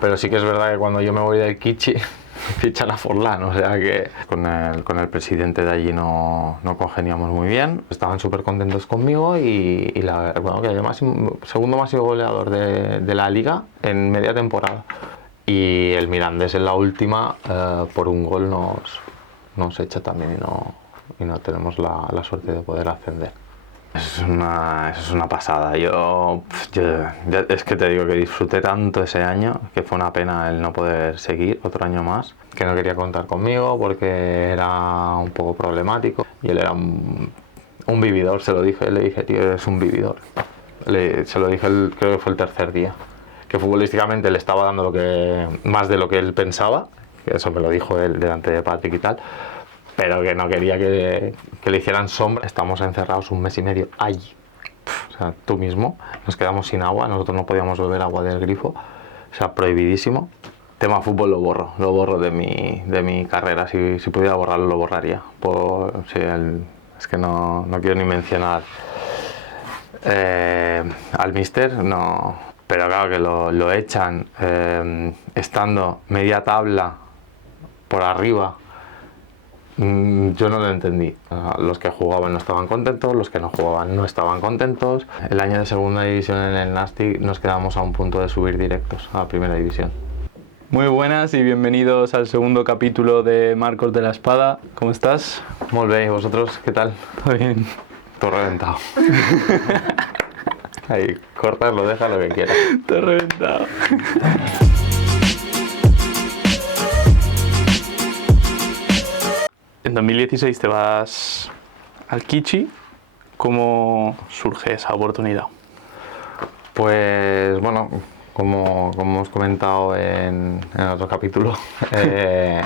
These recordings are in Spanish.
pero sí que es verdad que cuando yo me voy del Kichi fichan a Forlán, o sea que con el presidente de allí no congeniamos muy bien. Estaban súper contentos conmigo y bueno, que el segundo máximo goleador de la liga en media temporada. Y el Mirandés en la última, por un gol nos echa también y no tenemos la suerte de poder ascender. Eso es una pasada. Yo es que te digo que disfruté tanto ese año que fue una pena el no poder seguir otro año más. Que no quería contar conmigo porque era un poco problemático y él era un vividor, se lo dije, le dije, tío, eres un vividor. Se lo dije, creo que fue el tercer día. Que futbolísticamente le estaba dando más de lo que él pensaba, que eso me lo dijo él delante de Patrick y tal, pero que no quería que le hicieran sombra. Estamos encerrados un mes y medio allí. O sea, tú mismo, nos quedamos sin agua, nosotros no podíamos beber agua del grifo, o sea, prohibidísimo. Tema fútbol lo borro de mi carrera. Si pudiera borrarlo, lo borraría. Es que no quiero ni mencionar al míster, no. Pero claro que lo echan estando media tabla por arriba. Yo no lo entendí. Los que jugaban no estaban contentos, los que no jugaban no estaban contentos. El año de segunda división en el Nastic nos quedamos a un punto de subir directos a primera división. Muy buenas y bienvenidos al segundo capítulo de Marcos de la Espada. ¿Cómo estás? Molt bé, ¿y vosotros qué tal? Todo bien. Todo reventado. Ahí, cortarlo, deja lo que quieras. Todo reventado. En 2016 te vas al Kichi. ¿Cómo surge esa oportunidad? Pues bueno, como hemos comentado en otro capítulo, el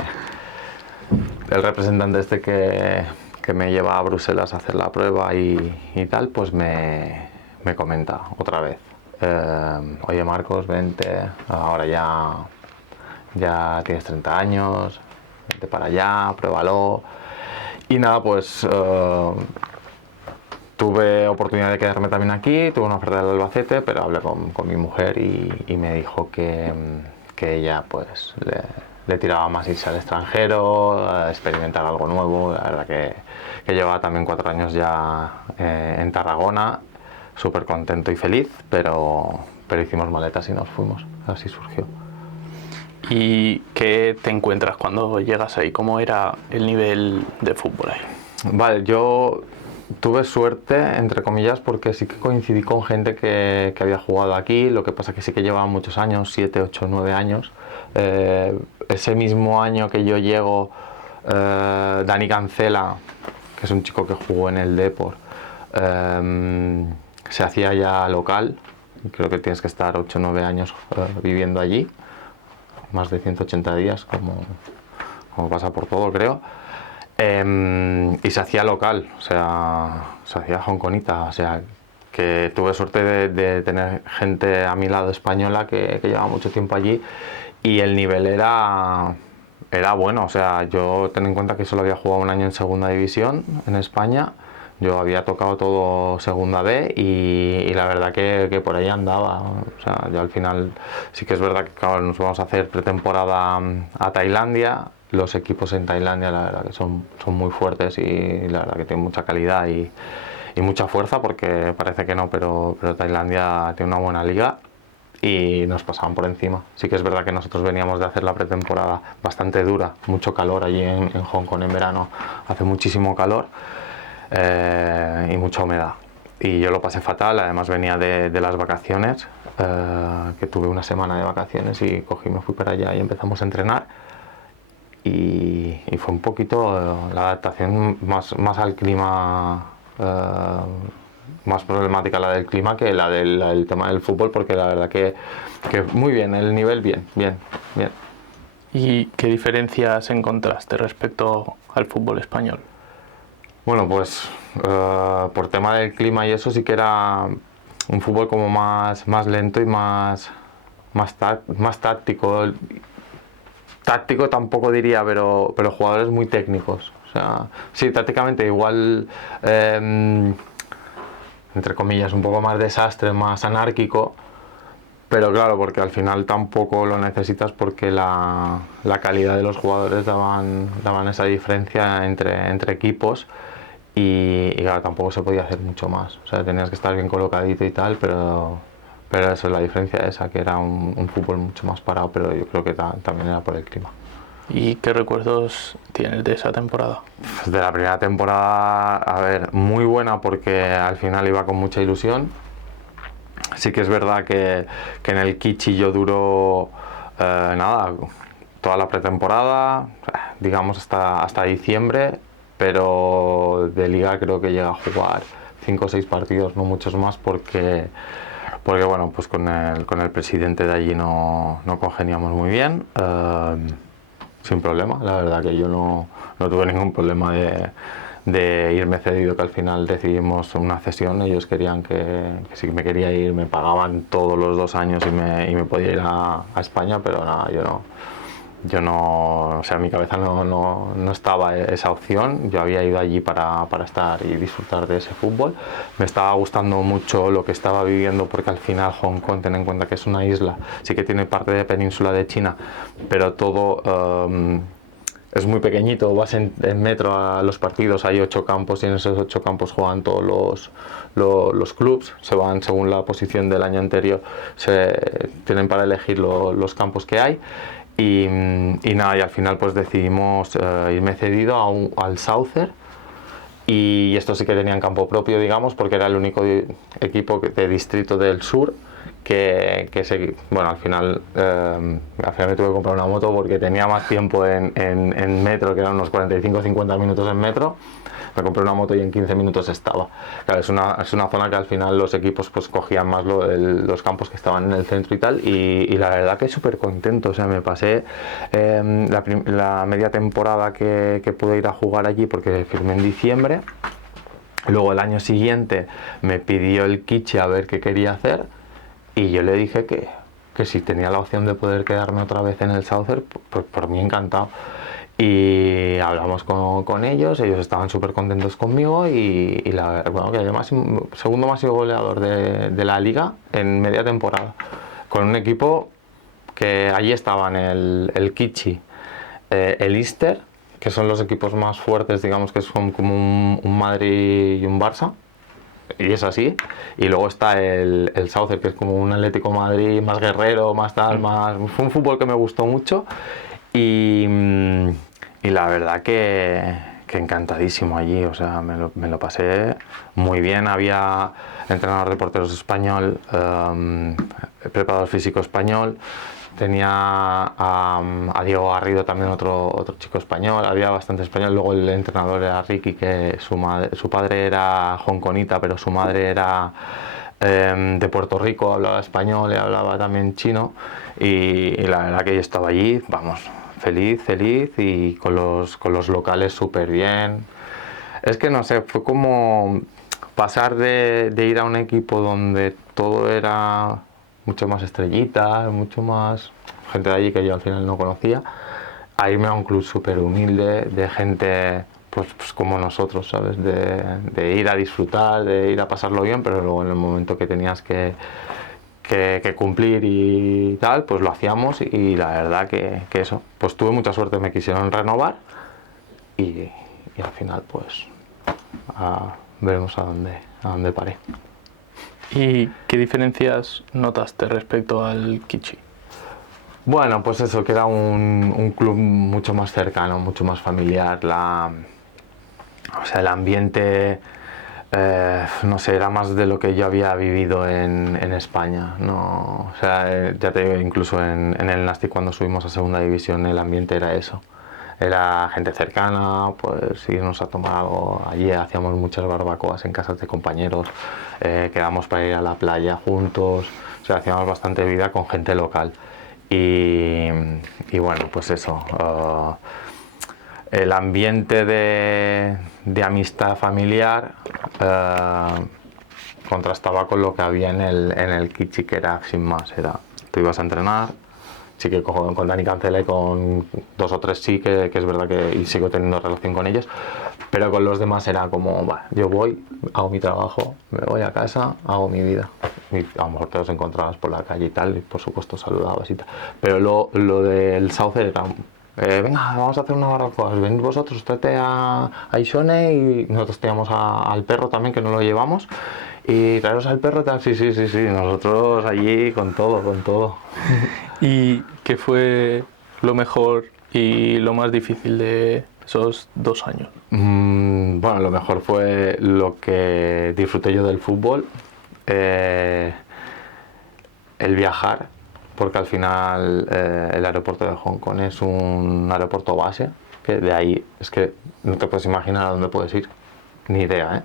representante que me lleva a Bruselas a hacer la prueba y tal, pues me comenta otra vez, oye Marcos, vente, ahora ya tienes 30 años, vente para allá, pruébalo. Y nada, pues tuve oportunidad de quedarme también aquí, tuve una oferta del Albacete, pero hablé con mi mujer y me dijo que ella pues le tiraba más irse al extranjero, a experimentar algo nuevo. La verdad que llevaba también 4 años ya en Tarragona, súper contento y feliz, pero hicimos maletas y nos fuimos, así surgió. ¿Y qué te encuentras cuando llegas ahí? ¿Cómo era el nivel de fútbol ahí? Vale, yo tuve suerte, entre comillas, porque sí que coincidí con gente que había jugado aquí. Lo que pasa que sí que llevaba muchos años, 7, 8, 9 años. Ese mismo año que yo llego, Dani Cancela, que es un chico que jugó en el Depor, se hacía ya local. Creo que tienes que estar 8 o 9 años viviendo allí, más de 180 días, como pasa por todo, creo. Y se hacía local, o sea, se hacía hongkonita, o sea, que tuve suerte de tener gente a mi lado española que llevaba mucho tiempo allí y el nivel era bueno. O sea, yo ten en cuenta que solo había jugado un año en segunda división en España, yo había tocado todo segunda B y la verdad que por ahí andaba. O sea, yo al final sí que es verdad que claro, nos vamos a hacer pretemporada a Tailandia. Los equipos en Tailandia la verdad que son muy fuertes y la verdad que tienen mucha calidad y mucha fuerza, porque parece que no, pero Tailandia tiene una buena liga y nos pasaban por encima. Sí que es verdad que nosotros veníamos de hacer la pretemporada bastante dura, mucho calor allí en Hong Kong en verano, hace muchísimo calor y mucha humedad. Y yo lo pasé fatal, además venía de las vacaciones, que tuve una semana de vacaciones y me fui para allá y empezamos a entrenar. Y fue un poquito la adaptación más al clima, más problemática la del clima que la del tema del fútbol, porque la verdad que muy bien, el nivel bien. ¿Y qué diferencias encontraste respecto al fútbol español? Bueno, pues por tema del clima y eso sí que era un fútbol como más lento y más táctico. Táctico tampoco diría, pero jugadores muy técnicos. O sea, sí, tácticamente igual, entre comillas, un poco más desastre, más anárquico, Pero claro, porque al final tampoco lo necesitas porque la calidad de los jugadores daban esa diferencia entre equipos y claro, tampoco se podía hacer mucho más. O sea, tenías que estar bien colocadito y tal, pero eso es la diferencia esa, que era un fútbol mucho más parado, pero yo creo que también era por el clima. ¿Y qué recuerdos tienes de esa temporada? Pues de la primera temporada, a ver, muy buena porque al final iba con mucha ilusión. Sí que es verdad que en el Kichi yo duró nada, toda la pretemporada, digamos hasta diciembre, pero de liga creo que llega a jugar 5 o 6 partidos, no muchos más, porque bueno, pues con el presidente de allí no congeniamos muy bien, sin problema. La verdad que yo no tuve ningún problema de irme cedido, que al final decidimos una cesión. Ellos querían que si me quería ir me pagaban todos los 2 años y me podía ir a España, pero nada, yo no, o sea, en mi cabeza no estaba esa opción. Yo había ido allí para estar y disfrutar de ese fútbol. Me estaba gustando mucho lo que estaba viviendo, porque al final Hong Kong, ten en cuenta que es una isla, sí que tiene parte de península de China, pero todo es muy pequeñito. Vas en metro a los partidos, hay 8 campos y en esos 8 campos juegan todos los clubs, se van según la posición del año anterior, se tienen para elegir los campos que hay. Y nada, y al final pues decidimos irme cedido al Saucer, y esto sí que tenían campo propio, digamos, porque era el único equipo de distrito del sur bueno, al final me tuve que comprar una moto porque tenía más tiempo en metro, que eran unos 45 o 50 minutos en metro. Me compré una moto y en 15 minutos estaba. Claro, es una zona que al final los equipos pues cogían más los campos que estaban en el centro y tal, y la verdad que súper contento. O sea, me pasé la media temporada que pude ir a jugar allí, porque firmé en diciembre. Luego el año siguiente me pidió el Kichi a ver qué quería hacer, y yo le dije que si tenía la opción de poder quedarme otra vez en el Saucer, pues por mí encantado. Y hablamos con ellos estaban súper contentos conmigo, y bueno, que el segundo máximo goleador de la liga en media temporada, con un equipo que allí estaban el Kichi, el Ister, que son los equipos más fuertes, digamos, que son como un Madrid y un Barça, y es así. Y luego está el Saucer, que es como un Atlético de Madrid más guerrero, más tal, fue un fútbol que me gustó mucho. Y la verdad que encantadísimo allí. O sea, me lo pasé muy bien. Había entrenador de porteros español, preparador físico español, tenía a Diego Garrido también, otro chico español. Había bastante español. Luego el entrenador era Ricky, que su padre era hongkonita, pero su madre era de Puerto Rico, hablaba español y hablaba también chino. Y la verdad que yo estaba allí, vamos, feliz, y con los locales súper bien. Es que no sé, fue como pasar de ir a un equipo donde todo era mucho más estrellitas, mucho más gente de allí que yo al final no conocía, a irme a un club súper humilde, de gente pues como nosotros, ¿sabes? De ir a disfrutar, de ir a pasarlo bien, pero luego en el momento que tenías que cumplir y tal, pues lo hacíamos. Y la verdad que eso, pues tuve mucha suerte, me quisieron renovar, y al final pues veremos a dónde paré. ¿Y qué diferencias notaste respecto al Kichi? Bueno, pues eso, que era un club mucho más cercano, mucho más familiar. O sea, el ambiente, no sé, era más de lo que yo había vivido en España, ¿no? O sea, ya te digo, incluso en el Nastic, cuando subimos a segunda división, el ambiente era eso. Era gente cercana, pues irnos a tomar algo allí, hacíamos muchas barbacoas en casas de compañeros, quedamos para ir a la playa juntos, o sea, hacíamos bastante vida con gente local. Y bueno, pues eso, el ambiente de amistad familiar contrastaba con lo que había en el Kichi, que era sin más, tú ibas a entrenar, sí que con Dani Cancela y con 2 o 3 sí que es verdad que y sigo teniendo relación con ellos, pero con los demás era como, bueno, yo voy, hago mi trabajo, me voy a casa, hago mi vida. Y a lo mejor te los encontrabas por la calle y tal, y por supuesto saludabas y tal. Pero lo del Saucer era, venga, vamos a hacer una barbacoa, venid vosotros, tráete a Ishone y nosotros teníamos al perro también que no lo llevamos. Y traeros al perro, tal, sí, nosotros allí con todo, con todo. ¿Y qué fue lo mejor y lo más difícil de esos 2 años? Bueno, lo mejor fue lo que disfruté yo del fútbol, el viajar, porque al final el aeropuerto de Hong Kong es un aeropuerto base, que de ahí es que no te puedes imaginar a dónde puedes ir, ni idea, ¿eh?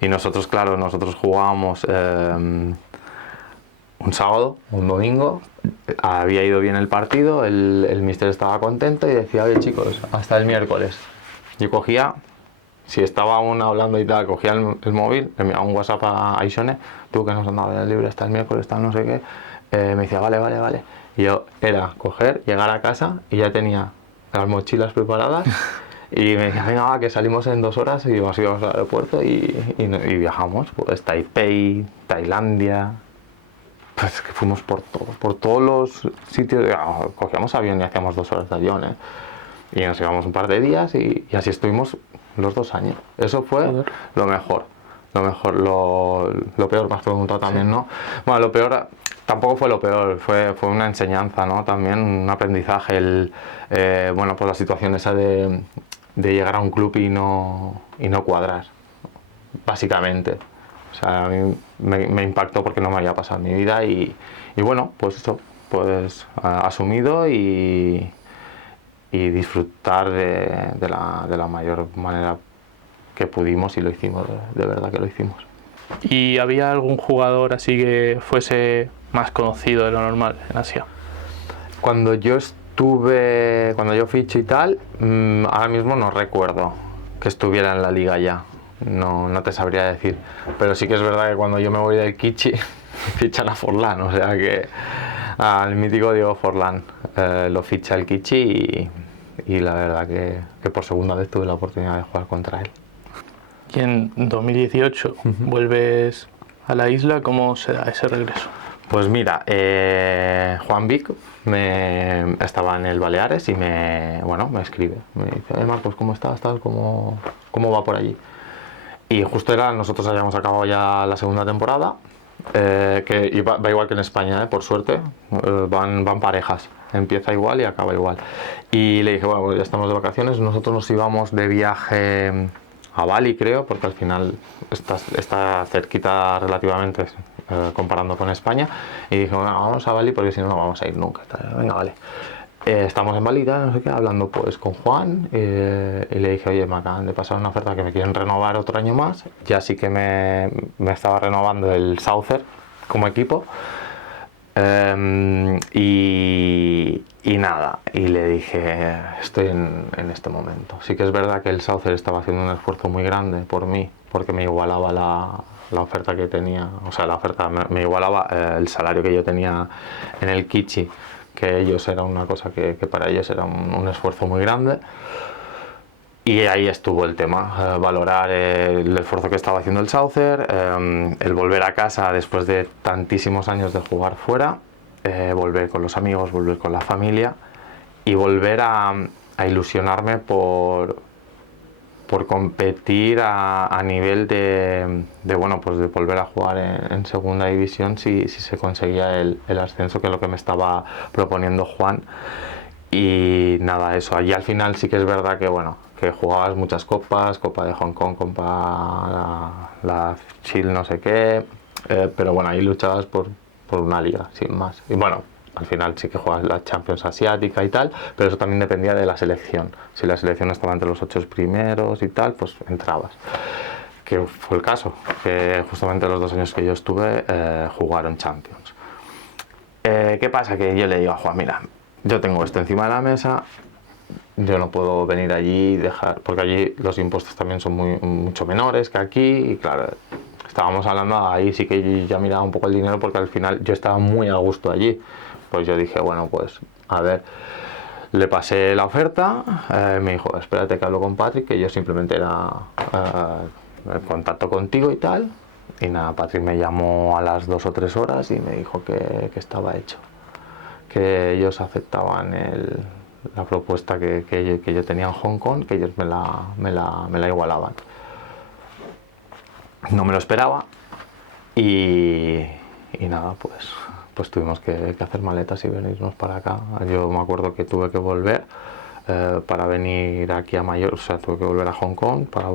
Y nosotros, claro, nosotros jugábamos un sábado, un domingo, había ido bien el partido, el míster estaba contento y decía, oye chicos, hasta el miércoles. Yo cogía, si estaba aún hablando y tal, cogía el móvil, le enviaba un WhatsApp a Ishone, tú que nos andaba libre hasta el miércoles, tal, no sé qué, me decía, vale. Y yo era coger, llegar a casa y ya tenía las mochilas preparadas y me decía, venga, va, que salimos en 2 horas y íbamos al aeropuerto y viajamos, pues Taipei, Tailandia. Pues que fuimos por todos los sitios, cogíamos avión y hacíamos 2 horas de avión, ¿eh? Y nos íbamos un par de días y así estuvimos los 2 años. Eso fue lo mejor. Lo peor me has preguntado también, sí. ¿No? Bueno, lo peor tampoco fue lo peor, fue una enseñanza, ¿no? También un aprendizaje, bueno, pues la situación esa de llegar a un club y no cuadrar, básicamente. O sea, a mí me impactó porque no me había pasado en mi vida y bueno, pues eso, pues asumido y disfrutar de la mayor manera que pudimos y lo hicimos, de verdad que lo hicimos. ¿Y había algún jugador así que fuese más conocido de lo normal en Asia? Cuando yo fiché y tal, ahora mismo no recuerdo que estuviera en la liga ya. No te sabría decir, pero sí que es verdad que cuando yo me voy del Kichi fichan a Forlán, o sea que al mítico Diego Forlán lo ficha el Kichi y la verdad que por segunda vez tuve la oportunidad de jugar contra él. Y en 2018 vuelves a la isla, ¿cómo se da ese regreso? Pues mira, Juan Vic estaba en el Baleares y me escribe, me dice, Marcos, ¿cómo estás? ¿Cómo va por allí? Y justo nosotros habíamos acabado ya la segunda temporada, que va igual que en España, por suerte, van parejas, empieza igual y acaba igual. Y le dije, bueno, pues ya estamos de vacaciones, nosotros nos íbamos de viaje a Bali, creo, porque al final está cerquita relativamente, comparando con España, y dije, bueno, vamos a Bali porque si no, no vamos a ir nunca. Venga, vale. Estamos en Bali, no sé qué, hablando pues con Juan, y le dije, oye, me acaban de pasar una oferta que me quieren renovar otro año más. Ya sí que me estaba renovando el Saucer como equipo, y nada, y le dije, estoy en este momento. Sí que es verdad que el Saucer estaba haciendo un esfuerzo muy grande por mí, porque me igualaba la oferta que tenía, o sea, la oferta me igualaba el salario que yo tenía en el Kichi, que ellos era una cosa que para ellos era un esfuerzo muy grande. Y ahí estuvo el tema, valorar el esfuerzo que estaba haciendo el Saucer, el volver a casa después de tantísimos años de jugar fuera, volver con los amigos, volver con la familia y volver a ilusionarme por competir a nivel de bueno, pues de volver a jugar en segunda división si se conseguía el ascenso, que es lo que me estaba proponiendo Juan. Y nada, eso, allí al final sí que es verdad que bueno, que jugabas muchas copas, Copa de Hong Kong, Copa la Chill no sé qué, pero bueno, ahí luchabas por una liga, sin más. Y bueno, al final sí que jugabas la Champions Asiática y tal, pero eso también dependía de la selección. Si la selección estaba entre los 8 primeros y tal, pues entrabas. Que fue el caso, que justamente los 2 años que yo estuve jugaron Champions. ¿Qué pasa? Que yo le digo a Juan, mira, yo tengo esto encima de la mesa, yo no puedo venir allí y dejar, porque allí los impuestos también son mucho menores que aquí, y claro, estábamos hablando, ahí sí que ya miraba un poco el dinero, porque al final yo estaba muy a gusto allí. Pues yo dije, bueno, pues A ver, le pasé la oferta, me dijo, espérate que hablo con Patrick, que yo simplemente era el contacto contigo y tal. Y nada, Patrick me llamó a las 2 o 3 horas y me dijo que estaba hecho, que ellos aceptaban la propuesta que yo tenía en Hong Kong, que ellos me la igualaban. No me lo esperaba y nada, pues tuvimos que hacer maletas y venirnos para acá. Yo me acuerdo que tuve que volver para venir aquí a Mallorca, o sea, tuve que volver a Hong Kong para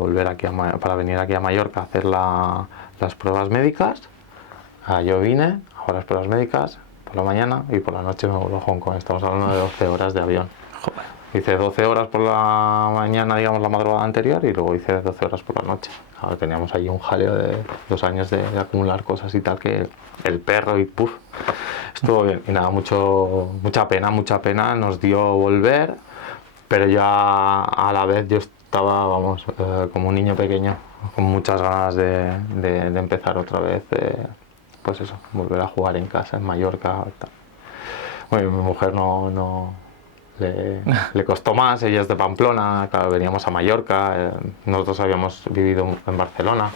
venir aquí a Mallorca a hacer las pruebas médicas. Yo vine, hago las pruebas médicas por la mañana y por la noche me vuelvo a Hong Kong. Estamos hablando de 12 horas de avión. Joder. Hice 12 horas por la mañana, digamos la madrugada anterior, y luego hice 12 horas por la noche. Ahora teníamos allí un jaleo de 2 años de acumular cosas y tal, que el perro y puf, estuvo bien. Y nada, mucha pena nos dio volver, pero ya a la vez yo estaba, vamos, como un niño pequeño, con muchas ganas de empezar otra vez, pues eso, volver a jugar en casa, en Mallorca. Tal. Bueno, mi mujer no le costó más, ella es de Pamplona, claro, veníamos a Mallorca, nosotros habíamos vivido en Barcelona,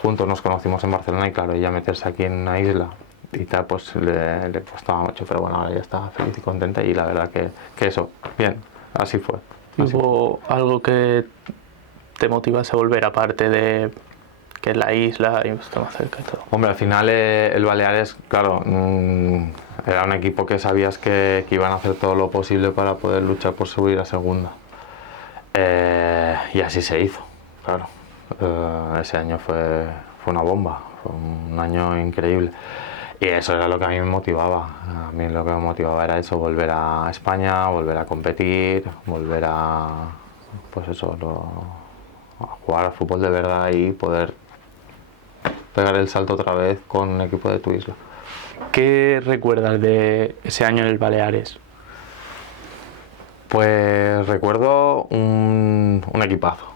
juntos nos conocimos en Barcelona y claro, ella meterse aquí en una isla y tal, pues le costaba mucho, pero bueno, ahora ya está feliz y contenta y la verdad que eso, bien, así fue. ¿Hubo algo que te motivase a volver, aparte de que es la isla y está más cerca y todo? Hombre, al final el Baleares, claro, era un equipo que sabías que iban a hacer todo lo posible para poder luchar por subir a segunda. Y así se hizo, claro. Ese año fue una bomba, fue un año increíble. Y eso era lo que a mí me motivaba. A mí lo que me motivaba era eso, volver a España, volver a competir, volver pues eso, a jugar al fútbol de verdad y poder pegar el salto otra vez con un equipo de tu isla. ¿Qué recuerdas de ese año en el Baleares? Pues recuerdo un equipazo.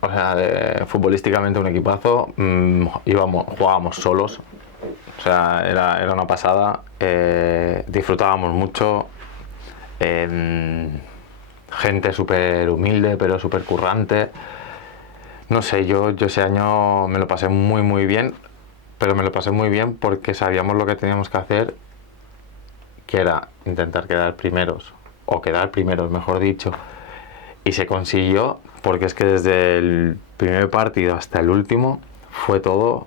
O sea, futbolísticamente un equipazo. Jugábamos solos. O sea, era una pasada. Disfrutábamos mucho. Gente súper humilde, pero súper currante. No sé, yo ese año me lo pasé muy bien, pero me lo pasé muy bien porque sabíamos lo que teníamos que hacer, que era intentar quedar primeros, o quedar primeros, mejor dicho, y se consiguió porque es que desde el primer partido hasta el último fue todo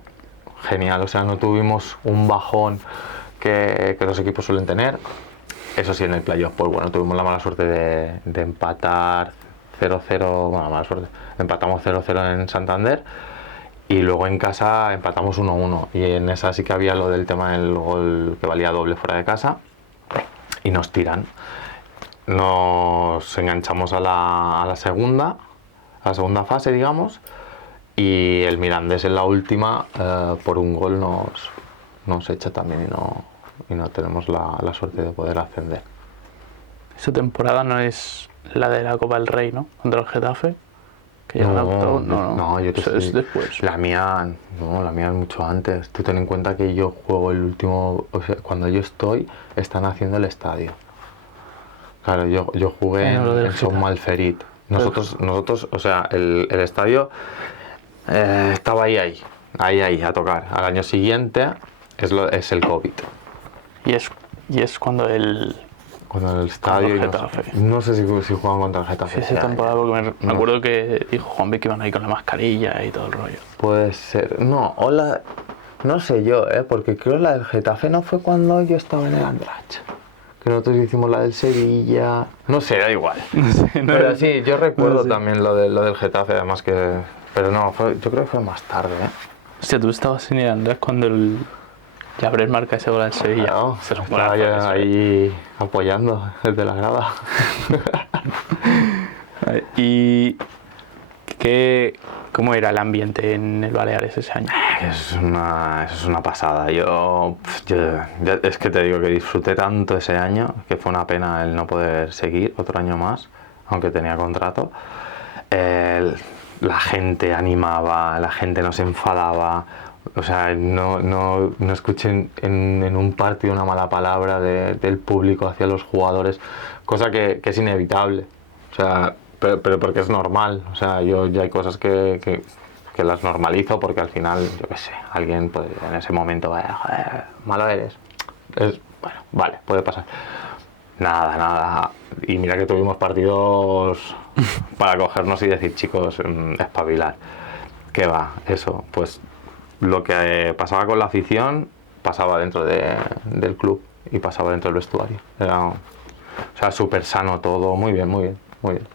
genial, o sea, no tuvimos un bajón que los equipos suelen tener. Eso sí, en el playoff, pues bueno, tuvimos la mala suerte de empatar 0-0, bueno, mala suerte, empatamos 0-0 en Santander y luego en casa empatamos 1-1 y en esa sí que había lo del tema del gol que valía doble fuera de casa y nos tiran. Nos enganchamos a la segunda fase, digamos, y el Mirandés en la última por un gol nos echa también y no tenemos la suerte de poder ascender. Esa temporada no es la de la Copa del Rey, ¿no? Contra el Getafe. Que llega a octavo. No, yo eso es después. La mía es mucho antes. Tú ten en cuenta que yo juego el último, o sea, cuando yo estoy, están haciendo el estadio. Claro, yo jugué en Son Malferit. Nosotros, o sea, el estadio estaba ahí, a tocar. Al año siguiente es el COVID. Y es cuando el estadio no sé si juegan contra el Getafe. Sí, esa temporada, porque me acuerdo que dijo Juanvi que iban ahí con la mascarilla y todo el rollo. Puede ser, no sé yo, porque creo la del Getafe no fue cuando yo estaba en el Andratx, que nosotros hicimos la del Sevilla, no sé, da igual. Pero sí, yo recuerdo también lo del Getafe, además pero no, yo creo que fue más tarde, Hostia, tú estabas en el Andrés cuando Llabres marca ese gol en Sevilla. Claro, estaba ahí apoyando desde la grada. ¿Y cómo era el ambiente en el Baleares ese año? Eso es una pasada. Yo es que te digo que disfruté tanto ese año que fue una pena el no poder seguir otro año más, aunque tenía contrato. La gente animaba, la gente no se enfadaba. O sea, no escuché en un partido una mala palabra del público hacia los jugadores, cosa que es inevitable. O sea, pero porque es normal. O sea, yo ya hay cosas que las normalizo porque al final, yo qué sé, alguien puede, en ese momento vaya, joder, malo eres. Bueno, vale, puede pasar. Nada. Y mira que tuvimos partidos para cogernos y decir, chicos, espabilar. ¿Qué va? Eso, pues lo que pasaba con la afición pasaba dentro del club y pasaba dentro del vestuario. O sea, súper sano todo, muy bien, muy bien, muy bien.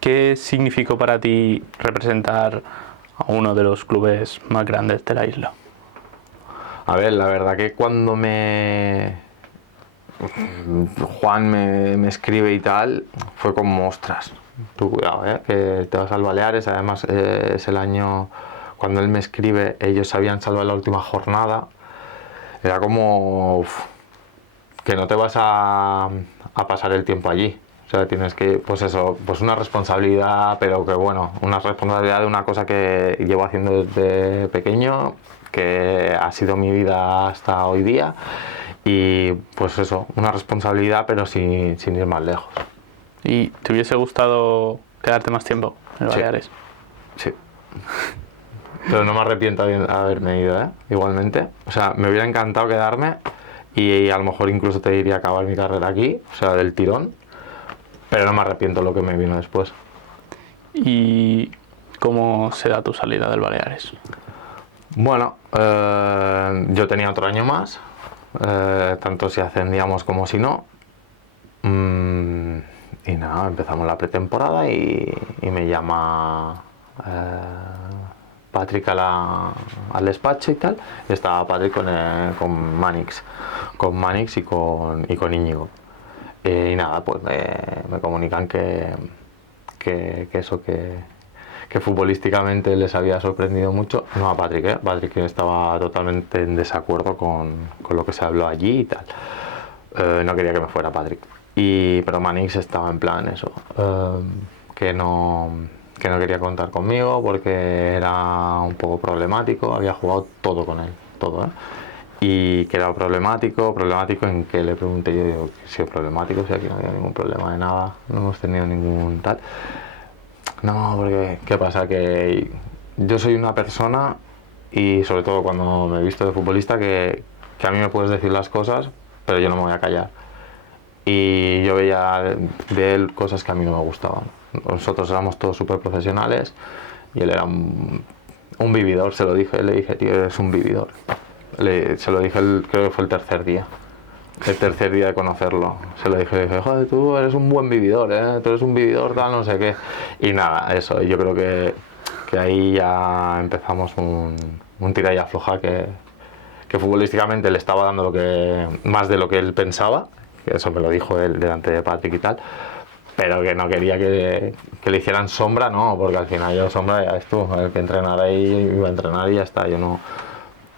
¿Qué significó para ti representar a uno de los clubes más grandes de la isla? A ver, la verdad que cuando Juan me escribe y tal, fue como, ostras, tú cuidado, que te vas al Baleares. Además, es el año, cuando él me escribe, ellos habían salvado la última jornada. Era como, que no te vas a pasar el tiempo allí. O sea, tienes que, pues eso, pues una responsabilidad, pero que bueno, una responsabilidad de una cosa que llevo haciendo desde pequeño, que ha sido mi vida hasta hoy día. Y pues eso, una responsabilidad, pero sin ir más lejos. ¿Y te hubiese gustado quedarte más tiempo en el Baleares? Sí. Pero no me arrepiento de haberme ido, igualmente. O sea, me hubiera encantado quedarme y a lo mejor incluso te diría acabar mi carrera aquí, o sea, del tirón. Pero no me arrepiento de lo que me vino después. ¿Y cómo se da tu salida del Baleares? Bueno, yo tenía otro año más, tanto si ascendíamos como si no. Y nada, empezamos la pretemporada y me llama Patrick al despacho y tal. Y estaba Patrick con Manix y con Íñigo. Y nada, pues me comunican que futbolísticamente les había sorprendido mucho. No a Patrick, Patrick estaba totalmente en desacuerdo con lo que se habló allí y tal. No quería que me fuera Patrick. Pero Manix estaba en plan eso, que no quería contar conmigo porque era un poco problemático. Había jugado todo con él, todo, y que era problemático en que le pregunté yo, digo, si es problemático, si aquí no había ningún problema de nada, no hemos tenido ningún tal. No, porque ¿qué pasa? Que yo soy una persona, y sobre todo cuando me he visto de futbolista, que a mí me puedes decir las cosas, pero yo no me voy a callar. Y yo veía de él cosas que a mí no me gustaban. Nosotros éramos todos súper profesionales y él era un vividor. Se lo dije, le dije, tío, eres un vividor. Se lo dije, creo que fue el tercer día de conocerlo. Se lo dije, joder, tú eres un buen vividor, tú eres un vividor, tal, no sé qué. Y nada, eso, yo creo que ahí ya empezamos un tira y afloja que futbolísticamente le estaba dando más de lo que él pensaba. Eso me lo dijo él delante de Patrick y tal, pero que no quería que le hicieran sombra, no, porque al final yo sombra ya es tú, el que entrenara ahí iba a entrenar y ya está.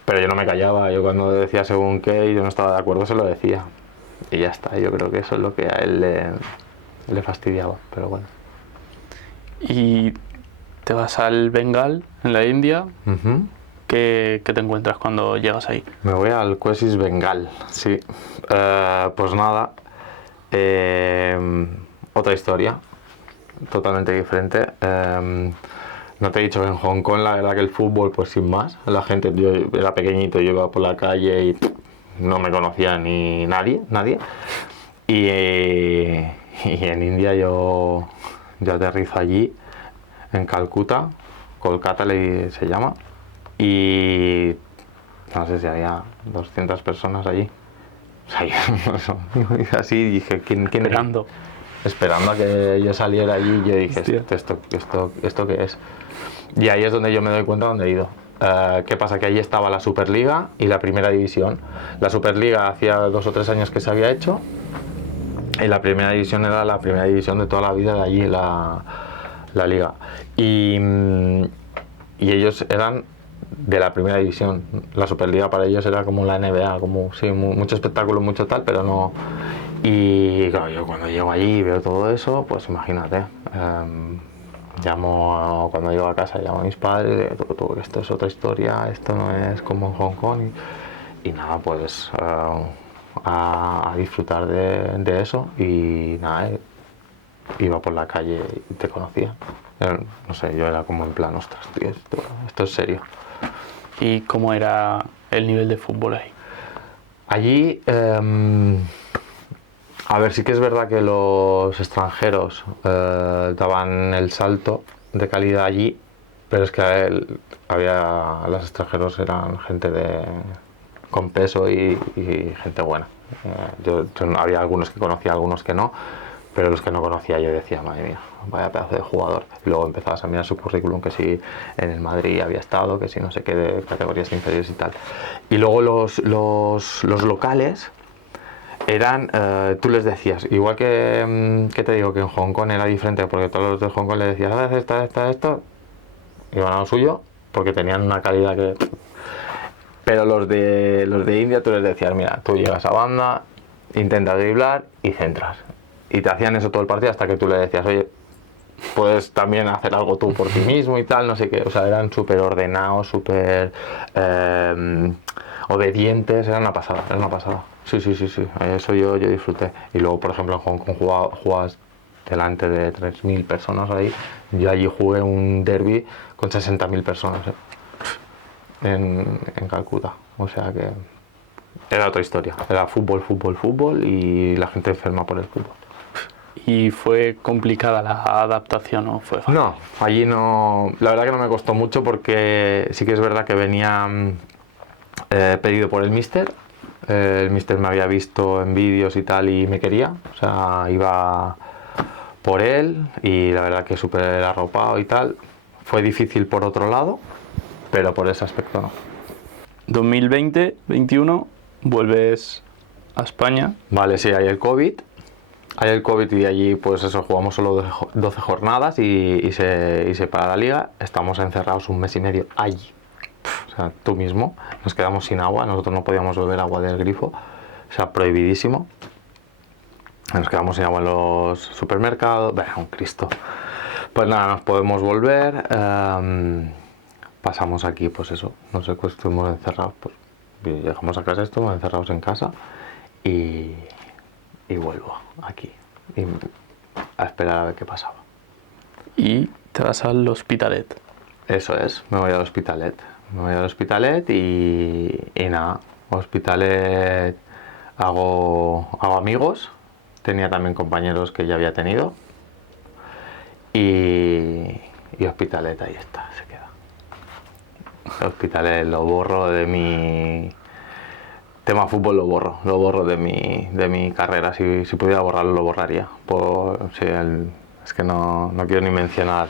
Pero yo no me callaba. Yo cuando decía según qué y yo no estaba de acuerdo se lo decía y ya está. Yo creo que eso es lo que a él le fastidiaba, pero bueno. Y te vas al Bengal, en la India. Uh-huh. ¿Qué te encuentras cuando llegas ahí? Me voy al Quesis Bengal, sí. Pues nada, otra historia, totalmente diferente. No te he dicho que en Hong Kong la verdad que el fútbol, pues sin más, la gente, yo era pequeñito, yo iba por la calle y no me conocía ni nadie. Y en India yo aterrizo allí, en Calcuta, Kolkata se llama, y no sé si había 200 personas allí. O sea, yo así dije, ¿quién Esperando. Esperando a que yo saliera allí, y yo dije, ¿esto qué es? Y ahí es donde yo me doy cuenta dónde he ido. ¿Qué pasa? Que ahí estaba la Superliga y la Primera División. La Superliga hacía 2 o 3 años que se había hecho, y la Primera División era la Primera División de toda la vida de allí, la liga. Y ellos eran de la Primera División. La Superliga para ellos era como la NBA, como sí, mucho espectáculo, mucho tal, pero no. Y claro, yo cuando llego allí y veo todo eso, pues imagínate, cuando llego a casa, llamo a mis padres, digo, tú, esto es otra historia, esto no es como en Hong Kong. Y nada, pues a disfrutar de eso. Y nada, iba por la calle y te conocía. No sé, yo era como en plan, ostras, tío, esto es serio. ¿Y cómo era el nivel de fútbol ahí? Allí, a ver, sí que es verdad que los extranjeros daban el salto de calidad allí, pero es que los extranjeros eran gente con peso y gente buena. Había algunos que conocía, algunos que no, pero los que no conocía yo decía, madre mía, vaya pedazo de jugador. Y luego empezabas a mirar su currículum, que si en el Madrid había estado, que si no sé qué, de categorías inferiores y tal. Y luego los locales eran, tú les decías, igual que te digo que en Hong Kong era diferente, porque todos los de Hong Kong le decías, esto, iban a lo suyo, porque tenían una calidad que... Pero los de India tú les decías, mira, tú llegas a banda, intentas driblar y centras. Y te hacían eso todo el partido hasta que tú le decías, oye, puedes también hacer algo tú por ti mismo y tal, no sé qué. O sea, eran súper ordenados, súper obedientes, era una pasada, era una pasada. Sí, eso yo disfruté. Y luego, por ejemplo, en Hong Kong jugabas delante de 3.000 personas ahí. Yo allí jugué un derby con 60.000 personas en Calcuta. O sea que era otra historia. Era fútbol y la gente enferma por el fútbol. ¿Y fue complicada la adaptación o fue fácil? No, allí no. La verdad que no me costó mucho porque sí que es verdad que venía pedido por el míster. El míster me había visto en vídeos y tal y me quería. O sea, iba por él y la verdad que súper arropado y tal. Fue difícil por otro lado, pero por ese aspecto no. 2020-21 vuelves a España. Vale, sí, hay el COVID. Hay el COVID y allí pues eso, jugamos solo 12 jornadas y se para la liga. Estamos encerrados un mes y medio allí. O sea, tú mismo. Nos quedamos sin agua, nosotros no podíamos beber agua del grifo. O sea, prohibidísimo. Nos quedamos sin agua en los supermercados. Bueno, un Cristo. Pues nada, nos podemos volver. Pasamos aquí, pues eso. No sé, pues estuvimos encerrados. Pues llegamos a casa, estuvimos encerrados en casa. Y vuelvo aquí a esperar a ver qué pasaba. Y te vas al Hospitalet. Eso es, me voy al Hospitalet y nada, Hospitalet hago amigos, tenía también compañeros que ya había tenido y Hospitalet ahí está, se queda. Hospitalet lo borro de mi... Tema fútbol lo borro de mi carrera. Si pudiera borrarlo, lo borraría. Es que no quiero ni mencionar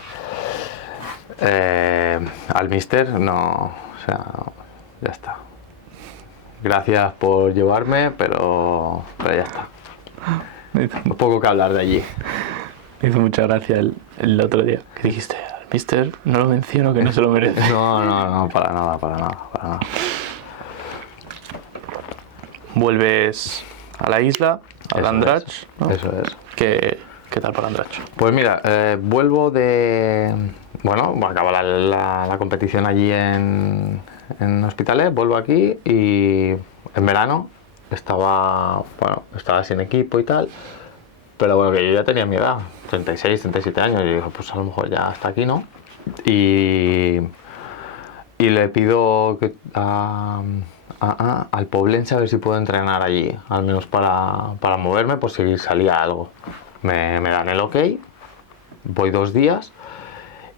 al míster, no, o sea, ya está. Gracias por llevarme, pero ya está. Un poco que hablar de allí. Me hizo mucha gracia el otro día que dijiste, al míster no lo menciono, que no se lo merece. No, para nada. Vuelves a la isla, al Andratx, ¿no? Eso es. ¿Qué tal para Andratx? Pues mira, vuelvo de... Bueno, acaba la competición allí en Hospitalet, vuelvo aquí y en verano estaba sin equipo y tal, pero bueno, que yo ya tenía mi edad, 36, 37 años, y digo, pues a lo mejor ya hasta aquí, ¿no? Y le pido al Poblense a ver si puedo entrenar allí, al menos para moverme, por si salía algo. Me dan el ok, voy 2 días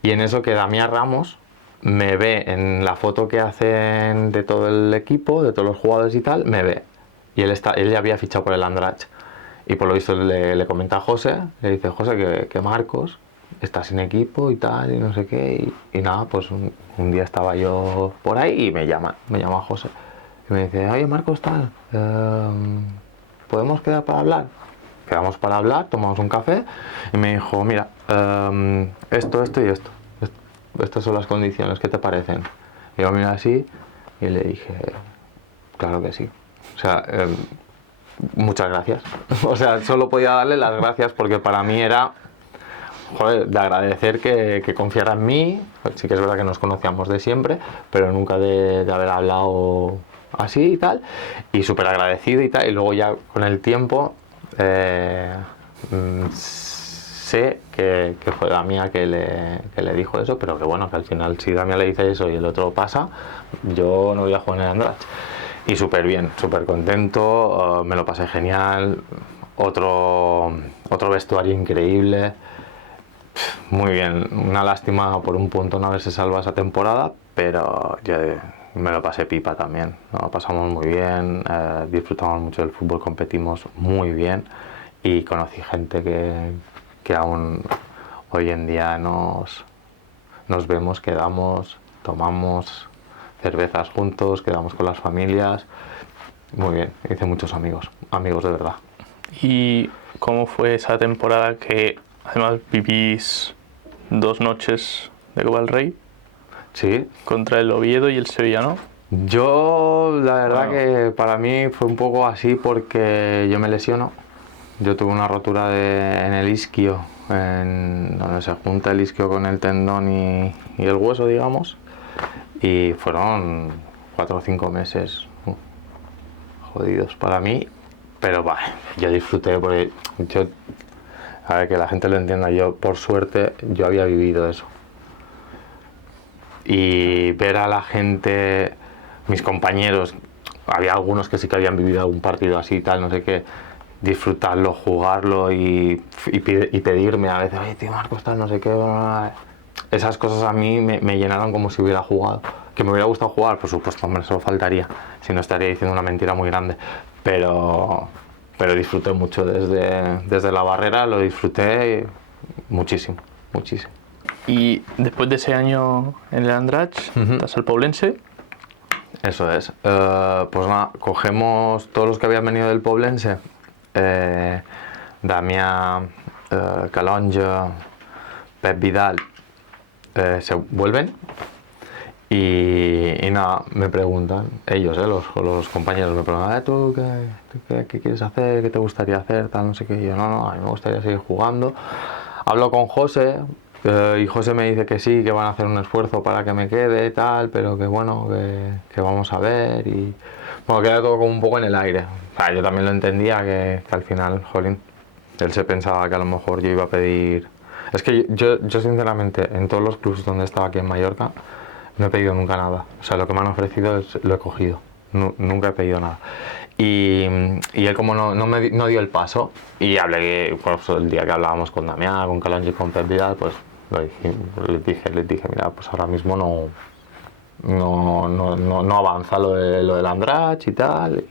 y en eso que Damián Ramos me ve en la foto que hacen de todo el equipo, de todos los jugadores y tal, me ve. Y él ya había fichado por el Andratx. Y por lo visto le comenta a José, le dice, José, que Marcos está sin equipo y tal, y no sé qué. Y nada, pues un día estaba yo por ahí y me llama José. Y me dice, oye Marcos, tal, ¿podemos quedar para hablar? Quedamos para hablar, tomamos un café y me dijo, mira, esto y esto. Estas son las condiciones, ¿qué te parecen? Y yo miré así y le dije, claro que sí. O sea, muchas gracias. O sea, solo podía darle las gracias porque para mí era joder, de agradecer que confiara en mí. Sí que es verdad que nos conocíamos de siempre, pero nunca de haber hablado así y tal. Y súper agradecido y tal. Y luego ya con el tiempo sé que fue Damián que le dijo eso, pero que bueno, que al final si Damián le dice eso y el otro pasa, yo no voy a jugar en el Andratx. Y súper bien, súper contento, me lo pasé genial, otro vestuario increíble, muy bien, una lástima por un punto no haberse salvado esa temporada, pero yo me lo pasé pipa también, nos lo pasamos muy bien, disfrutamos mucho del fútbol, competimos muy bien y conocí gente que aún hoy en día nos vemos, quedamos, tomamos cervezas juntos, quedamos con las familias. Muy bien, hice muchos amigos de verdad. ¿Y cómo fue esa temporada que además vivís 2 noches de Copa del Rey Sí. contra el Oviedo y el Sevilla, no? Yo, la verdad que para mí fue un poco así porque yo me lesiono. Yo tuve una rotura en el isquio, donde se junta el isquio con el tendón y el hueso, digamos. Y fueron 4 o 5 meses jodidos para mí, pero yo disfruté porque a ver, que la gente lo entienda, yo por suerte yo había vivido eso. Y ver a la gente, mis compañeros, había algunos que sí que habían vivido algún partido así y tal, no sé qué, disfrutarlo, jugarlo y pedirme a veces, oye tío Marcos, tal, no sé qué, esas cosas a mí me llenaron como si hubiera jugado. Que me hubiera gustado jugar, por supuesto, hombre, solo faltaría, si no estaría diciendo una mentira muy grande, pero disfruté mucho desde la barrera, lo disfruté muchísimo, muchísimo. Y después de ese año en el Andratx, estás al Poblense. Eso es. Pues nada, cogemos todos los que habían venido del Poblense, Damián, Calonge, Pep Vidal, se vuelven y nada, me preguntan, ellos, los compañeros me preguntan, ¿tú qué quieres hacer? ¿Qué te gustaría hacer? Tal, no sé qué. Y yo, no, a mí me gustaría seguir jugando. Hablo con José y José me dice que sí, que van a hacer un esfuerzo para que me quede y tal, pero que bueno, que vamos a ver. Y bueno, queda todo como un poco en el aire. O sea, yo también lo entendía que al final, jolín, él se pensaba que a lo mejor yo iba a pedir. Es que yo sinceramente, en todos los clubes donde estaba aquí en Mallorca, no he pedido nunca nada. O sea, lo que me han ofrecido lo he cogido. Nunca he pedido nada. Y él como no dio el paso, y hablé, pues, el día que hablábamos con Damián, con Calonge y con Pep Vidal, pues les dije, mira, pues ahora mismo no avanza lo del Andratx y tal.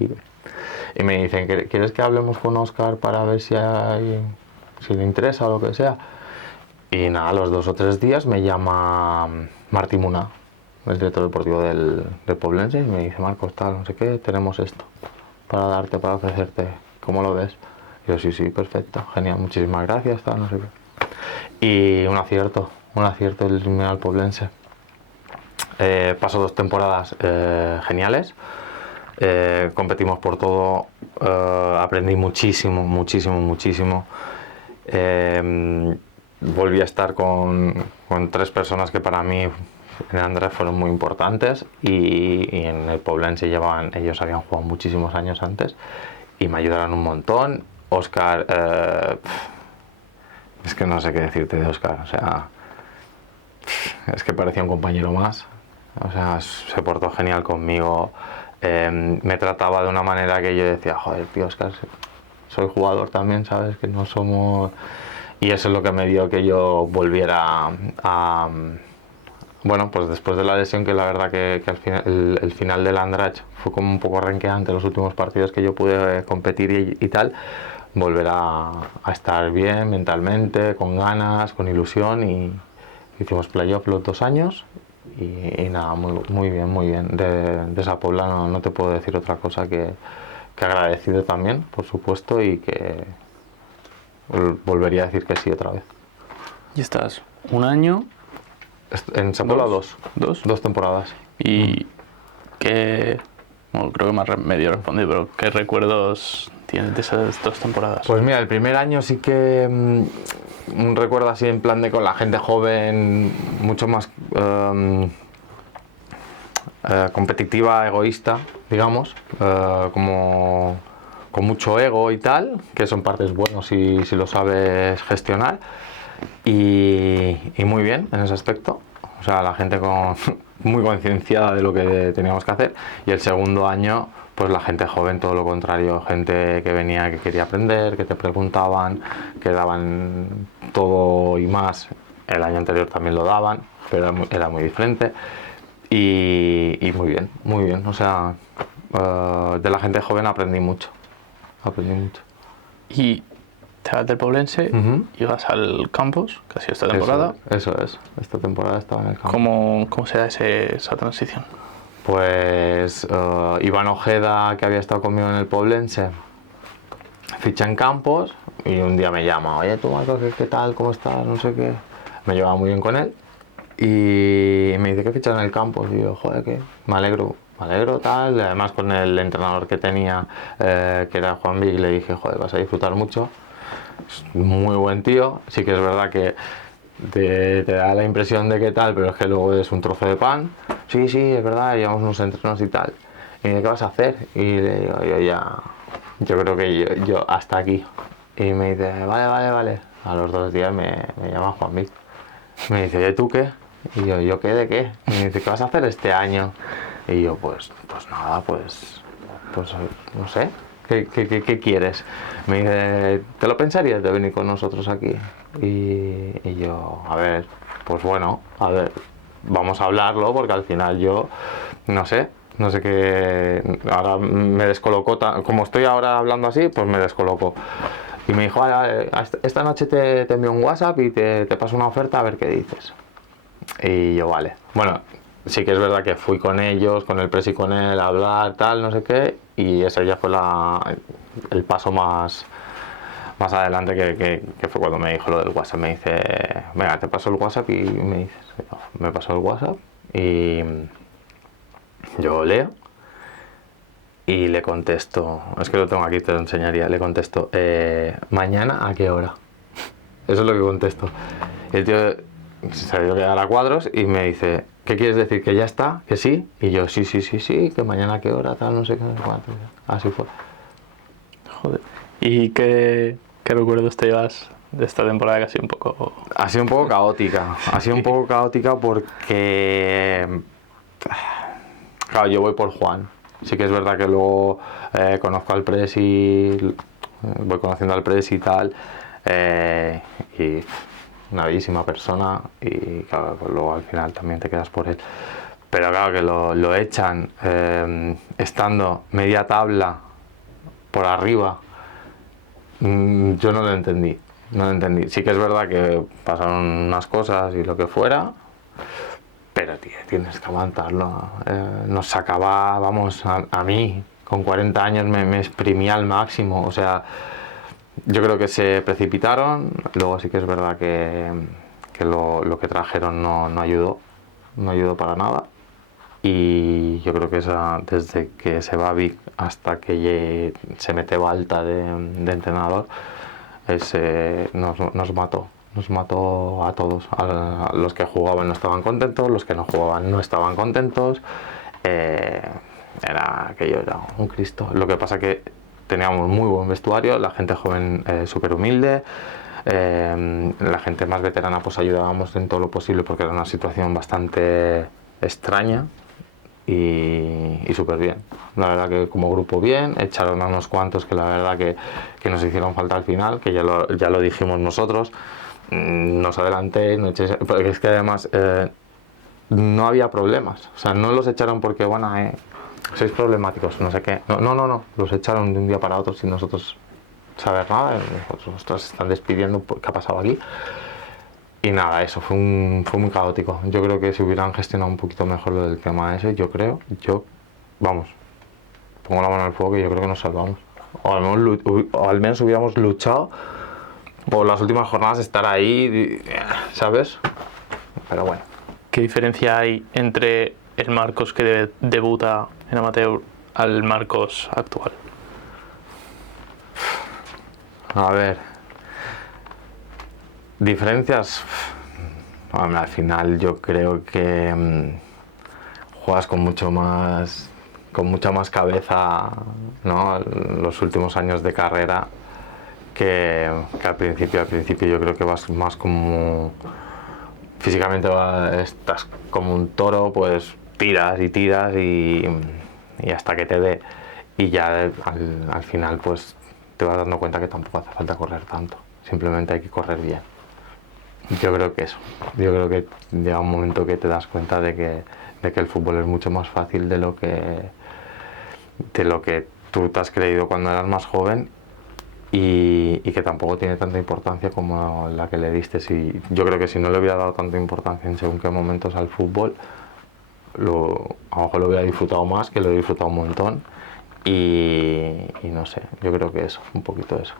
Y me dicen, ¿quieres que hablemos con Óscar para ver si le interesa o lo que sea? Y nada, a los 2 o 3 días me llama Martí Muná, el director deportivo del Poblense, y me dice, Marcos, tal, no sé qué, tenemos esto para darte, para ofrecerte, ¿cómo lo ves? Y yo, sí, perfecto, genial, muchísimas gracias, tal, no sé qué. Y un acierto el irme al Poblense. Paso 2 temporadas geniales, competimos por todo, aprendí muchísimo. Volví a estar con 3 personas que para mí en Andrés fueron muy importantes y en el Poblense ellos habían jugado muchísimos años antes y me ayudaron un montón. Óscar, es que no sé qué decirte de Óscar, o sea, es que parecía un compañero más, o sea, se portó genial conmigo, me trataba de una manera que yo decía, joder, tío, Óscar, soy jugador también, ¿sabes? Que no somos... Y eso es lo que me dio que yo volviera a... Bueno, pues después de la lesión, que la verdad que al final, el final del Andratx fue como un poco renqueante los últimos partidos que yo pude competir y tal, volver a estar bien mentalmente, con ganas, con ilusión, y hicimos playoff los 2 años y nada, muy bien. De esa Pobla no te puedo decir otra cosa que agradecido también, por supuesto, y que volvería a decir que sí otra vez. Y estás un año. En Sapola 2. 2 temporadas. Y que, bueno, creo que me has medio respondido, pero ¿qué recuerdos tienes de esas 2 temporadas? Pues mira, el primer año sí que un recuerdo así en plan de con la gente joven, mucho más competitiva, egoísta, digamos, como con mucho ego y tal, que son partes buenas si lo sabes gestionar, y muy bien en ese aspecto. O sea, la gente muy concienciada de lo que teníamos que hacer. Y el segundo año, pues la gente joven, todo lo contrario, gente que venía, que quería aprender, que te preguntaban, que daban todo y más. El año anterior también lo daban, pero era muy diferente. Y muy bien. O sea, de la gente joven aprendí mucho. Y te vas del Poblense y vas al campus, que ha sido esta temporada. Eso es. Esta temporada estaba en el campus. ¿Cómo se da esa transición? Pues Iván Ojeda, que había estado conmigo en el Poblense, ficha en campos y un día me llama, oye tú Marcos, ¿qué tal? ¿Cómo estás? No sé qué. Me llevaba muy bien con él y me dice que fichas en el campus y yo, joder, que me alegro tal. Además con el entrenador que tenía, que era Juan Vic, le dije, joder, vas a disfrutar mucho. Es muy buen tío. Sí que es verdad que te da la impresión de que tal, pero es que luego es un trozo de pan. Sí, es verdad, llevamos unos entrenos y tal. ¿Y qué vas a hacer? Y le digo, yo creo que yo hasta aquí. Y me dice, vale. A los 2 días me llama Juan Vic. Me dice, ¿y tú qué? Y yo ¿qué de qué? Y me dice, ¿qué vas a hacer este año? Y yo, pues nada, pues no sé. ¿Qué quieres? Me dice, ¿te lo pensarías de venir con nosotros aquí? Y yo, a ver, pues bueno, a ver, vamos a hablarlo porque al final yo, no sé qué, ahora me descolocó, como estoy ahora hablando así, pues me descolocó. Y me dijo, vale, esta noche te envío un WhatsApp y te paso una oferta a ver qué dices. Y yo, vale. Bueno, sí que es verdad que fui con ellos, con el presi, con él, a hablar, tal, no sé qué, y ese ya fue el paso más adelante que fue cuando me dijo lo del WhatsApp. Me dice, venga, te paso el WhatsApp y me dices, me pasó el WhatsApp y yo leo y le contesto, es que lo tengo aquí, te lo enseñaría, le contesto, mañana a qué hora. Eso es lo que contesto. Y el tío se dio que dar a cuadros y me dice, ¿qué quieres decir? ¿Que ya está? ¿Que sí? Y yo, sí, que mañana a qué hora, tal, no sé qué, no sé cuánto. Así fue. Joder. ¿Y qué recuerdos te llevas de esta temporada que ha sido un poco... Ha sido un poco caótica. Ha sido un poco caótica porque... Claro, yo voy por Juan. Sí que es verdad que luego conozco al presi, voy conociendo al presi y tal. Y una bellísima persona y claro, pues luego al final también te quedas por él. Pero claro que lo echan estando media tabla por arriba. Yo no lo entendí. Sí que es verdad que pasaron unas cosas y lo que fuera, pero tío, tienes que aguantarlo. Nos sacaba, vamos, a mí con 40 años me exprimía al máximo. O sea, yo creo que se precipitaron. Luego sí que es verdad que lo que trajeron no ayudó para nada. Y yo creo que desde que se va Vic hasta que se mete Balta de entrenador, nos mató a todos. A los que jugaban no estaban contentos, los que no jugaban no estaban contentos. Aquello era un Cristo. Lo que pasa que teníamos muy buen vestuario, la gente joven súper humilde, la gente más veterana pues ayudábamos en todo lo posible porque era una situación bastante extraña y súper bien. La verdad que como grupo bien, echaron a unos cuantos que la verdad que nos hicieron falta al final, que ya lo dijimos nosotros. No os adelanté, porque es que además no había problemas, o sea, no los echaron porque bueno, sois problemáticos, no sé qué, no, los echaron de un día para otro sin nosotros saber nada. Nosotros se están despidiendo, ¿qué ha pasado aquí? Y nada, eso fue muy caótico. Yo creo que si hubieran gestionado un poquito mejor lo del tema ese, vamos, pongo la mano en el fuego que yo creo que nos salvamos. O al menos hubiéramos luchado por las últimas jornadas, estar ahí, ¿sabes? Pero bueno. ¿Qué diferencia hay entre el Marcos que debuta en amateur al Marcos actual? A ver, Diferencias, hombre, al final yo creo que juegas con mucha más cabeza, ¿no? Los últimos años de carrera que al principio. Al principio yo creo que vas más como físicamente estás como un toro, pues tiras y hasta que te dé, y ya al final pues te vas dando cuenta que tampoco hace falta correr tanto, simplemente hay que correr bien. Yo creo que eso, yo creo que llega un momento que te das cuenta de que el fútbol es mucho más fácil de lo que tú te has creído cuando eras más joven, y que tampoco tiene tanta importancia como la que le diste. Yo creo que si no le hubiera dado tanta importancia en según qué momentos al fútbol, a lo mejor lo hubiera disfrutado más, que lo he disfrutado un montón, y no sé, yo creo que eso, un poquito eso.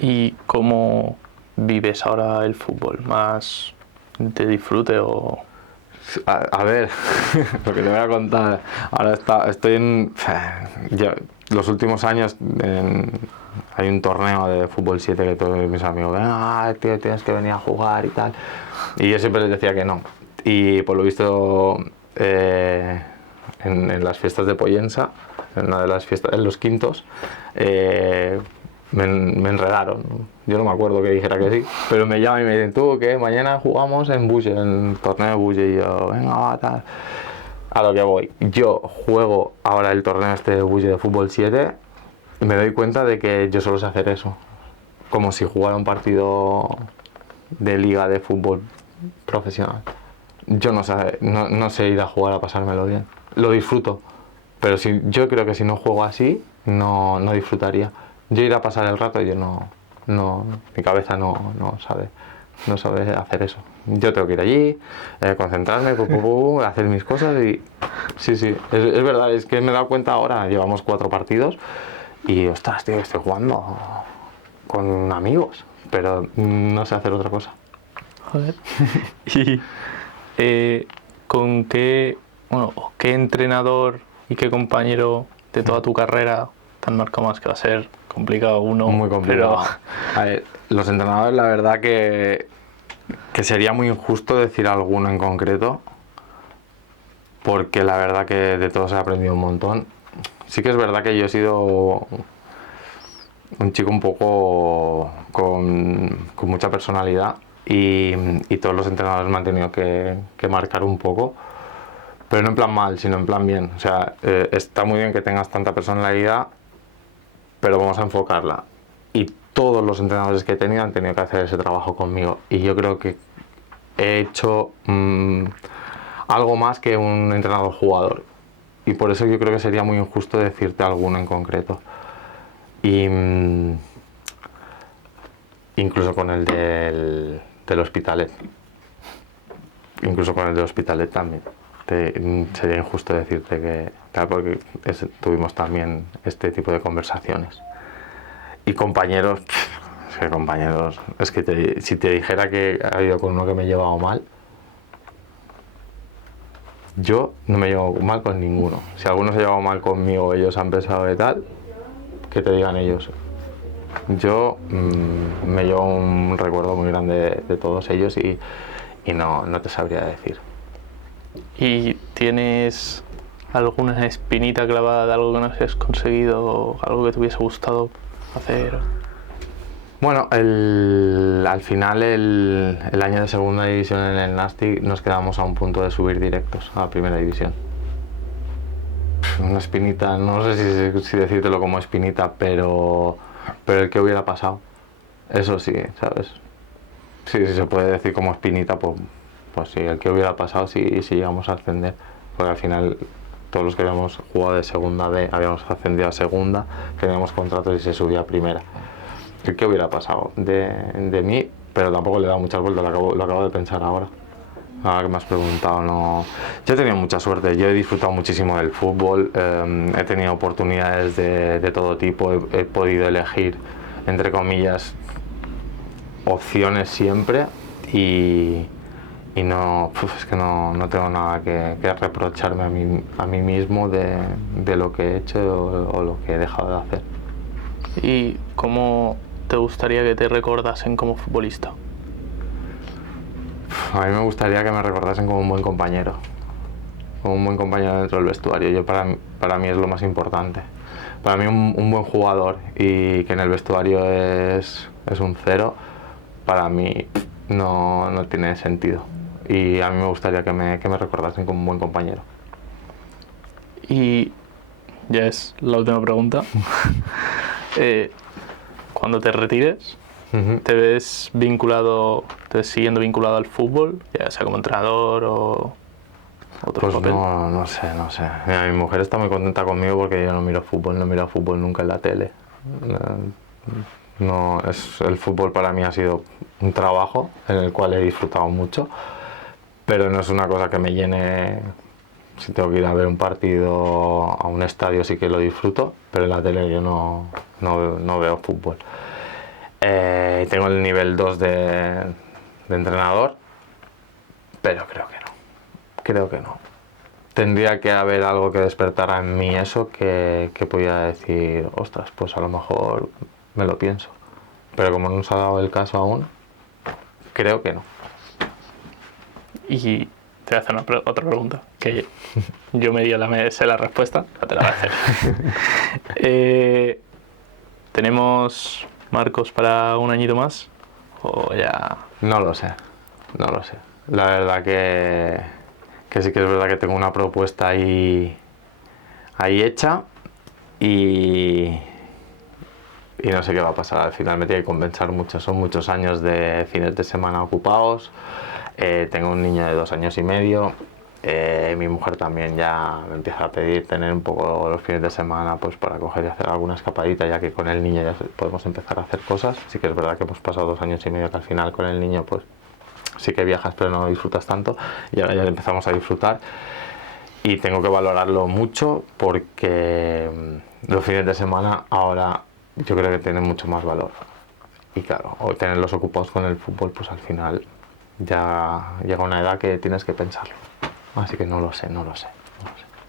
¿Y cómo vives ahora el fútbol? ¿Más de disfrute o...? A ver, lo que te voy a contar, ahora estoy en... los últimos años hay un torneo de fútbol 7 que todos mis amigos, tío, tienes que venir a jugar y tal, y yo siempre les decía que no, y por lo visto en las fiestas de Pollensa, en una de las fiestas, en los quintos, me enredaron. Yo no me acuerdo que dijera que sí, pero me llaman y me dicen, tú, que mañana jugamos en Bulle, en el torneo de Bulle, y yo, venga, va, tal. A lo que voy, yo juego ahora el torneo este de Bulle de fútbol 7 y me doy cuenta de que yo solo sé hacer eso, como si jugara un partido de liga de fútbol profesional. Yo no sé ir a jugar a pasármelo bien, lo disfruto, pero yo creo que si no juego así, no disfrutaría. Yo ir a pasar el rato, yo mi cabeza no sabe hacer eso. Yo tengo que ir allí, concentrarme, hacer mis cosas, y sí, es verdad, es que me he dado cuenta ahora, llevamos 4 partidos y ostras, tío, estoy jugando con amigos, pero no sé hacer otra cosa. Joder. ¿Y con qué entrenador y qué compañero de toda tu carrera te han marcado más? Que va a ser complicado uno. Muy complicado. Pero... A ver, los entrenadores, la verdad que sería muy injusto decir alguno en concreto, porque la verdad que de todos he aprendido un montón. Sí que es verdad que yo he sido un chico un poco con mucha personalidad, y todos los entrenadores me han tenido que marcar un poco, pero no en plan mal, sino en plan bien. O sea, está muy bien que tengas tanta personalidad, pero vamos a enfocarla. Y todos los entrenadores que he tenido han tenido que hacer ese trabajo conmigo, y yo creo que he hecho algo más que un entrenador jugador, y por eso yo creo que sería muy injusto decirte alguno en concreto. Y incluso con el del Hospitalet, también sería injusto decirte que, claro, porque tuvimos también este tipo de conversaciones. Y compañeros, es que si te dijera que ha habido con uno que me he llevado mal, yo no me llevo mal con ninguno. Si alguno se ha llevado mal conmigo, ellos han pensado de tal, que te digan ellos. Yo me llevo un recuerdo muy grande de todos ellos, y no te sabría decir. ¿Y tienes alguna espinita clavada de algo que no has conseguido, algo que te hubiese gustado hacer? Bueno, al final el año de segunda división en el Nastic nos quedamos a un punto de subir directos a primera división. Una espinita, no sé si decírtelo como espinita, pero el que hubiera pasado, eso sí, ¿sabes? Sí, se puede decir como espinita, pues sí, el que hubiera pasado si llegamos a ascender, porque al final todos los que habíamos jugado de segunda B habíamos ascendido a segunda, teníamos contratos y se subía a primera. El que hubiera pasado de mí, pero tampoco le he dado muchas vueltas, lo acabo de pensar ahora que me has preguntado. No, yo he tenido mucha suerte, yo he disfrutado muchísimo del fútbol, he tenido oportunidades de todo tipo, he podido elegir, entre comillas, opciones siempre, y no, es que no tengo nada que reprocharme a mí mismo de lo que he hecho o lo que he dejado de hacer. ¿Y cómo te gustaría que te recordasen como futbolista? A mí me gustaría que me recordasen como un buen compañero. Como un buen compañero dentro del vestuario. Para mí es lo más importante. Para mí un buen jugador y que en el vestuario es un cero, para mí no tiene sentido. Y a mí me gustaría que me recordasen como un buen compañero. Y ya es la última pregunta. Cuando te retires, ¿te ves siguiendo vinculado al fútbol, ya sea como entrenador o otro Pues papel? no sé. Mira, mi mujer está muy contenta conmigo porque yo no miro fútbol nunca en la tele. El fútbol para mí ha sido un trabajo en el cual he disfrutado mucho, pero no es una cosa que me llene. Si tengo que ir a ver un partido a un estadio sí que lo disfruto, pero en la tele yo no veo fútbol. Tengo el nivel 2 de entrenador, pero creo que no. Tendría que haber algo que despertara en mí eso que pudiera decir, ostras, pues a lo mejor me lo pienso. Pero como no se ha dado el caso aún, creo que no. Y te voy a hacer otra pregunta, que yo sé la respuesta, pero te la voy a hacer. ¿Tenemos Marcos para un añito más? ¿O ya...? No lo sé. La verdad que sí que es verdad que tengo una propuesta ahí hecha y no sé qué va a pasar. Al final me tiene que compensar mucho. Son muchos años de fines de semana ocupados. Tengo un niño de 2 años y medio. Mi mujer también ya me empieza a pedir tener un poco los fines de semana pues para coger y hacer alguna escapadita, ya que con el niño ya podemos empezar a hacer cosas. Sí que es verdad que hemos pasado 2 años y medio que al final con el niño pues sí que viajas pero no disfrutas tanto, y ahora ya empezamos a disfrutar y tengo que valorarlo mucho porque los fines de semana ahora yo creo que tienen mucho más valor. Y claro, o tenerlos ocupados con el fútbol, pues al final ya llega una edad que tienes que pensarlo. Así que no lo sé.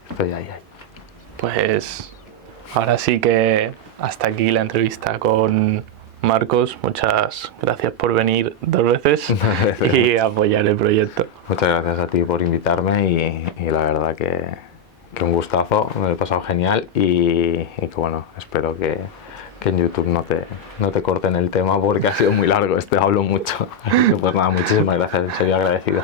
Estoy ahí. Pues ahora sí que hasta aquí la entrevista con Marcos. Muchas gracias por venir 2 veces y apoyar el proyecto. Muchas gracias a ti por invitarme y la verdad que un gustazo, me lo he pasado genial y que bueno, espero que en YouTube no te corten el tema porque ha sido muy largo, hablo mucho. Así que pues nada, muchísimas gracias, en serio agradecido.